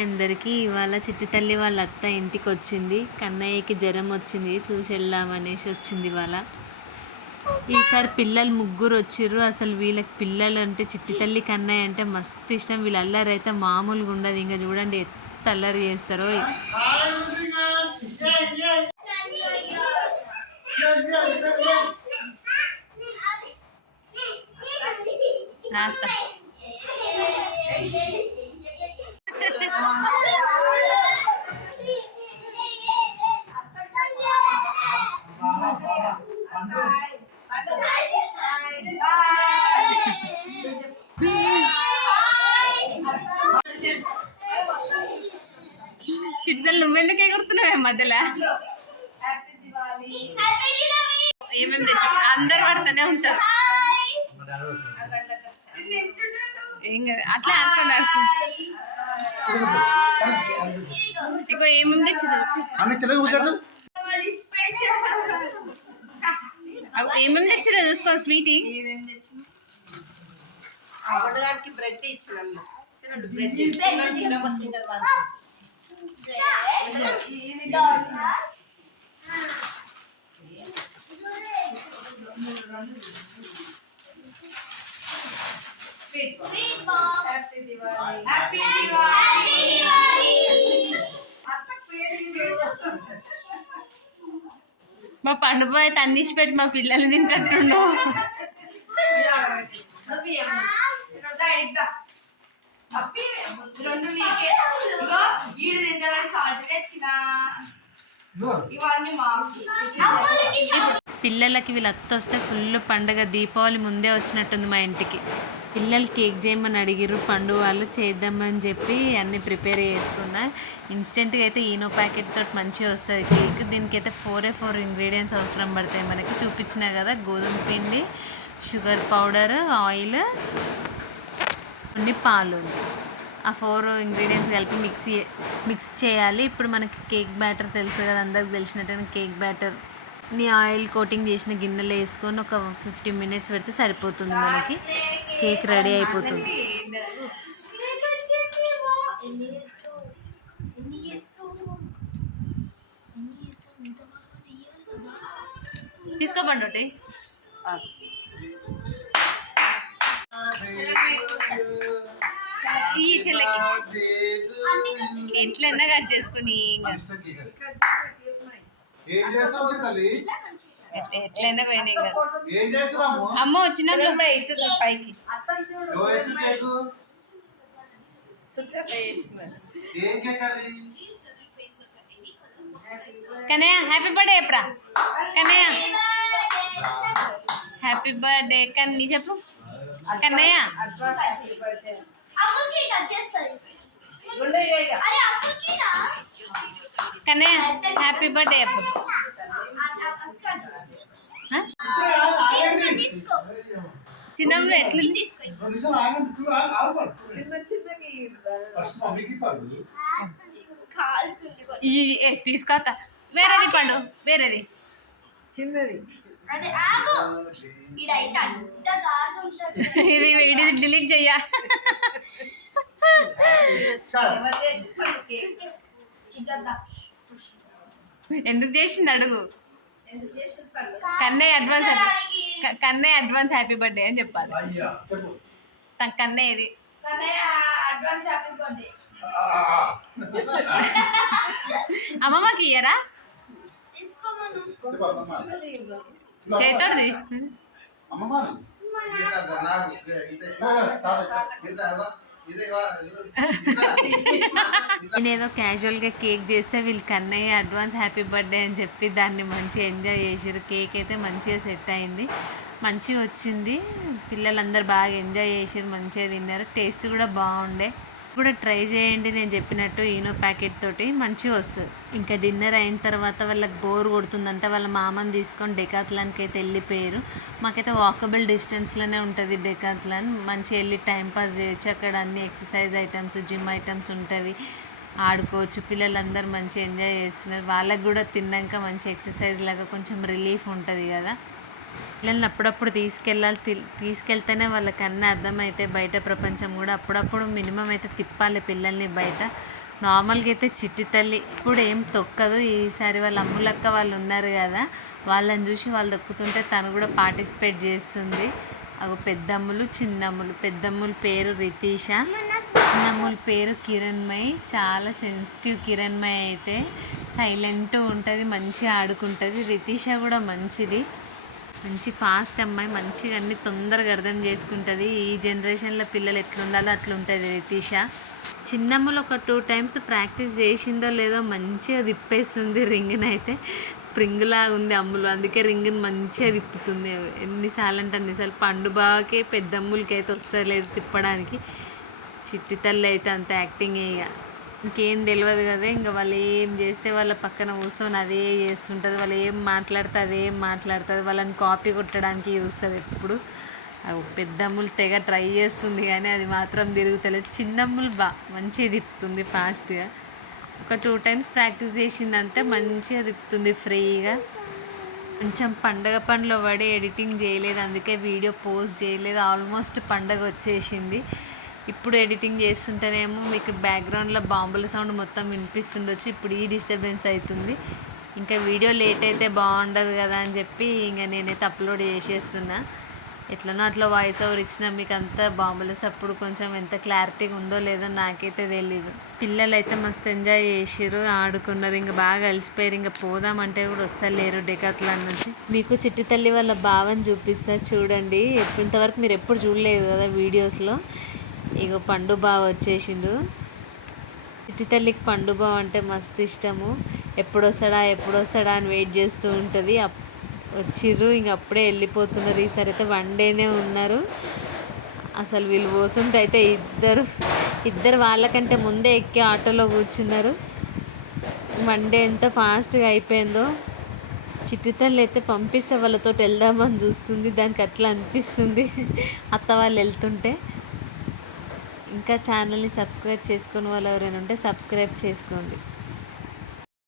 Hi అందరికీ. ఇవాళ చిట్టి తల్లి వాళ్ళ అత్త ఇంటికి వచ్చింది. కన్నయ్యకి జ్వరం వచ్చింది, చూసి వెళ్దామనేసి వచ్చింది ఇవాళ. ఈసారి పిల్లలు ముగ్గురు వచ్చిర్రు. అసలు వీళ్ళకి పిల్లలు అంటే చిట్టి తల్లి కన్నయ్య అంటే మస్తు ఇష్టం. వీళ్ళ అల్లరి అయితే మామూలుగా ఉండదు. ఇంకా చూడండి ఎంత అల్లరి చేస్తారో. చిటితలు నువ్వెందుకు ఎగురుతున్నావే మధ్యలో? ఏమేమి తెచ్చు అందరు పడుతూనే ఉంటారు. ఏం కదా అట్లా అనుకున్నారు. ఇగో ఏమేమి తెచ్చిన ఏమేమి తెచ్చినా చూసుకో. స్వీటీ బ్రెడ్ ఇచ్చిన మా పండుగ అయితే అన్నిసి పెట్టి మా పిల్లలు తింటుండో. పిల్లలకి వీళ్ళు అత్త వస్తే ఫుల్ పండుగ. దీపావళి ముందే వచ్చినట్టుంది మా ఇంటికి. పిల్లలు కేక్ చేయమని అడిగిర్రు. పండు వాళ్ళు చేద్దామని చెప్పి అన్నీ ప్రిపేర్ చేసుకున్నా. ఇన్స్టెంట్గా అయితే ఈనో ప్యాకెట్ తోటి మంచిగా వస్తుంది కేక్. దీనికైతే 4 ఇంగ్రీడియంట్స్ అవసరం పడతాయి మనకి. చూపించినా కదా, గోధుమ పిండి, షుగర్ పౌడర్, ఆయిల్, అన్ని పాలు. ఆ 4 ఇంగ్రీడియంట్స్ కలిపి మిక్స్ చేయాలి. ఇప్పుడు మనకి కేక్ బ్యాటర్ తెలుసు కదా, అందరికి తెలిసినట్టు కేక్ బ్యాటర్ ని ఆయిల్ కోటింగ్ చేసిన గిన్నెలో వేసుకొని ఒక 15 మినిట్స్ పెడితే సరిపోతుంది. మనకి కేక్ రెడీ అయిపోతుంది. తీసుకోపండి ఒకటి. ఈ చెల్లెకి ఎట్లన్నా కట్ చేసుకుని ఎట్లయినా పోయినాయి కదా. అమ్మ వచ్చినప్పుడు పైకి కన్నయ్య హ్యాపీ బర్త్డే ఎప్పుడా? కన్నయ్య హ్యాపీ బర్త్డే కన్నీ చెప్పు. కన్నయ్య కన్నయ్య హ్యాపీ బర్త్డే చెప్పు. చిన్నప్పుడు ఎట్లుంది? తీసుకోక వేరేది పండు, వేరేది చిన్నది. ఇది డిలీట్ చెయ్యా. ఎందుకు చేసింది అడుగు. కన్నయ్య అడ్వాన్స్ హ్యాపీ బర్త్డే అని చెప్పాలి. కన్నయ్య ఇది అమ్మమ్మకి ఇయ్యరా? చేతోడు తీసుకుని నేనేదో క్యాజువల్గా కేక్ చేస్తే వీళ్ళు కన్నయ్య అడ్వాన్స్ హ్యాపీ బర్త్డే అని చెప్పి దాన్ని మంచిగా ఎంజాయ్ చేసారు. కేక్ అయితే మంచిగా సెట్ అయింది, మంచిగా వచ్చింది. పిల్లలందరూ బాగా ఎంజాయ్ చేసారు, మంచిగా తిన్నారు. టేస్ట్ కూడా బాగుండే. కూడా ట్రై చేయండి. నేను చెప్పినట్టు ఈనో ప్యాకెట్ తోటి మంచిగా వస్తుంది. ఇంకా డిన్నర్ అయిన తర్వాత వాళ్ళకి బోర్ కొడుతుందంటే వాళ్ళ మామని తీసుకొని డెకాథ్లాన్కి అయితే వెళ్ళిపోయారు. మాకైతే వాకబుల్ డిస్టెన్స్లోనే ఉంటుంది డెకాథ్లాన్. మంచిగా వెళ్ళి టైంపాస్ చేయొచ్చు. అక్కడ అన్ని ఎక్సర్సైజ్ ఐటమ్స్, జిమ్ ఐటమ్స్ ఉంటుంది, ఆడుకోవచ్చు. పిల్లలందరూ మంచిగా ఎంజాయ్ చేస్తున్నారు. వాళ్ళకి కూడా తిన్నాక మంచి ఎక్సర్సైజ్ లాగా కొంచెం రిలీఫ్ ఉంటుంది కదా. పిల్లల్ని అప్పుడప్పుడు తీసుకెళ్తేనే వాళ్ళకి అన్నీ అర్థమైతే. బయట ప్రపంచం కూడా అప్పుడప్పుడు మినిమం అయితే తిప్పాలి పిల్లల్ని బయట. నార్మల్గా అయితే చిట్టి తల్లి ఇప్పుడు ఏం తొక్కదు. ఈసారి వాళ్ళ అమ్ములక్క వాళ్ళు ఉన్నారు కదా, వాళ్ళని చూసి వాళ్ళు తొక్కుతుంటే తను కూడా పార్టిసిపేట్ చేస్తుంది. అవి పెద్దమ్ములు చిన్నమ్ములు. పెద్దమ్ముల పేరు రితీష, చిన్నమ్ముల పేరు కిరణ్మయి. చాలా సెన్సిటివ్ కిరణ్మయి అయితే సైలెంట్ ఉంటుంది, మంచిగా ఆడుకుంటుంది. రితీష కూడా మంచిది, మంచి ఫాస్ట్ అమ్మాయి, మంచిగా అన్ని తొందరగా అర్థం చేసుకుంటుంది. ఈ జనరేషన్లో పిల్లలు ఎట్లుండాలో అట్లుంటుంది రితీష. చిన్నమ్మలు ఒక 2 times ప్రాక్టీస్ చేసిందో లేదో మంచిగా తిప్పేస్తుంది రింగ్ని. అయితే స్ప్రింగ్లా ఉంది అమ్ములు, అందుకే రింగ్ని మంచిగా తిప్పుతుంది. ఎన్నిసార్లు అంటే అన్నిసార్లు. పండు బావకి పెద్దమ్ములకి అయితే వస్తలేదు తిప్పడానికి. చిట్టి తల్లి అయితే అంత యాక్టింగ్ ఇక ఇంకేం తెలియదు కదా. ఇంకా వాళ్ళు ఏం చేస్తే వాళ్ళ పక్కన కూర్చొని అదే చేస్తుంటుంది. వాళ్ళు ఏం మాట్లాడితే అదేం మాట్లాడుతుంది. వాళ్ళని కాపీ కొట్టడానికి చూస్తుంది ఎప్పుడు. పెద్దమ్ములు తెగ ట్రై చేస్తుంది కానీ అది మాత్రం తిరుగుతలేదు. చిన్నమ్ములు మంచిగా తిప్పుతుంది ఫాస్ట్గా. ఒక 2 times ప్రాక్టీస్ చేసిందంటే మంచిగా తిప్పుతుంది ఫ్రీగా. కొంచెం పండగ పనిలో పడి ఎడిటింగ్ చేయలేదు, అందుకే వీడియో పోస్ట్ చేయలేదు. ఆల్మోస్ట్ పండగ వచ్చేసింది. ఇప్పుడు ఎడిటింగ్ చేస్తుంటేనేమో మీకు బ్యాక్గ్రౌండ్లో బాంబుల సౌండ్ మొత్తం వినిపిస్తుండొచ్చు. ఇప్పుడు ఈ డిస్టర్బెన్స్ అవుతుంది. ఇంకా వీడియో లేట్ అయితే బాగుండదు కదా అని చెప్పి ఇంకా నేనైతే అప్లోడ్ చేసేస్తున్నా. ఎట్లనో అట్లా వాయిస్ ఓవర్ ఇచ్చిన మీకు అంతా బాంబుల సప్పుడు కొంచెం ఎంత క్లారిటీగా ఉందో లేదో నాకైతే తెలీదు. పిల్లలు అయితే మస్తు ఎంజాయ్ చేసిర్రు, ఆడుకున్నారు. ఇంకా బాగా అలసిపోయారు. ఇంకా పోదామంటే కూడా వస్తలేరు డెకాత్లాన్ నుంచి. మీకు చిట్టి తల్లి వాళ్ళ భావన చూపిస్తా చూడండి. ఇంతవరకు మీరు ఎప్పుడు చూడలేదు కదా వీడియోస్లో. ఇగో పండు బావ వచ్చేసిండు. చిట్టి తల్లికి పండు బావ అంటే మస్తు ఇష్టము. ఎప్పుడు వస్తాడా అని వెయిట్ చేస్తూ ఉంటుంది. వచ్చిర్రు, ఇంక అప్పుడే వెళ్ళిపోతున్నారు. ఈసారి అయితే 1 dayనే ఉన్నారు. అసలు వీళ్ళు పోతుంటే అయితే ఇద్దరు వాళ్ళకంటే ముందే ఎక్కి ఆటోలో కూర్చున్నారు. 1 day ఎంత ఫాస్ట్గా అయిపోయిందో. చిట్టి తల్లి అయితే పంపిస్తే వాళ్ళతో వెళ్దామని చూస్తుంది. దానికి అట్లా అనిపిస్తుంది అత్త వాళ్ళు వెళ్తుంటే. ఇంకా ఛానల్ని సబ్స్క్రైబ్ చేసుకుని వాళ్ళు ఎవరైనా ఉంటే సబ్స్క్రైబ్ చేసుకోండి.